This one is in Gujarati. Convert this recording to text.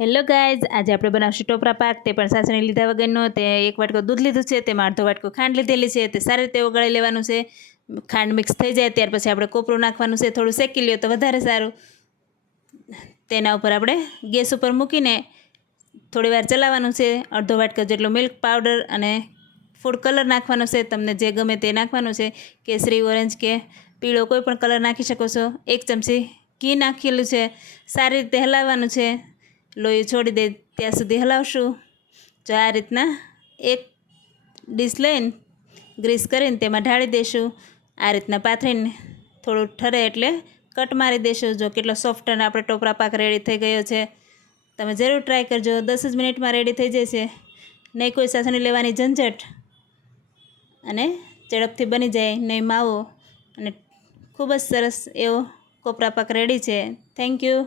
હેલો ગાઈઝ, આજે આપણે બનાવશું ટોપરા પાક, તે પણ સાસણી લીધા વગરનો। તે 1 વાટકો દૂધ લીધું છે, તેમાં અડધો વાટકો ખાંડ લીધેલી છે। તે સારી રીતે ઓગાળી લેવાનું છે। ખાંડ મિક્સ થઈ જાય ત્યાર પછી આપણે કોપરું નાખવાનું છે। થોડું શેકી લ્યો તો વધારે સારું। તેના ઉપર આપણે ગેસ ઉપર મૂકીને થોડી વાર ચલાવવાનું છે। અડધો વાટકો જેટલો મિલ્ક પાવડર અને ફૂડ કલર નાખવાનો છે। તમને જે ગમે તે નાખવાનું છે, કેસરી, ઓરેન્જ કે પીળો કોઈ પણ કલર નાખી શકો છો। 1 ચમચી ઘી નાખેલું છે। સારી રીતે હલાવવાનું છે। લોહી છોડી દે ત્યાં સુધી હલાવશું। જો આ રીતના એક ડીશ લઈને ગ્રીસ કરીને તેમાં ઢાળી દઈશું। આ રીતના પાથરીને થોડું ઠરે એટલે કટ મારી દઈશું। જો કેટલો સોફ્ટ અને આપણે ટોપરા પાક રેડી થઈ ગયો છે। તમે જરૂર ટ્રાય કરજો, 10 જ મિનિટમાં રેડી થઈ જશે। નહીં કોઈ સાસણી લેવાની ઝંઝટ અને ઝડપથી બની જાય, નહીં માવો, અને ખૂબ જ સરસ એવો કોપરા પાક રેડી છે। Thank you.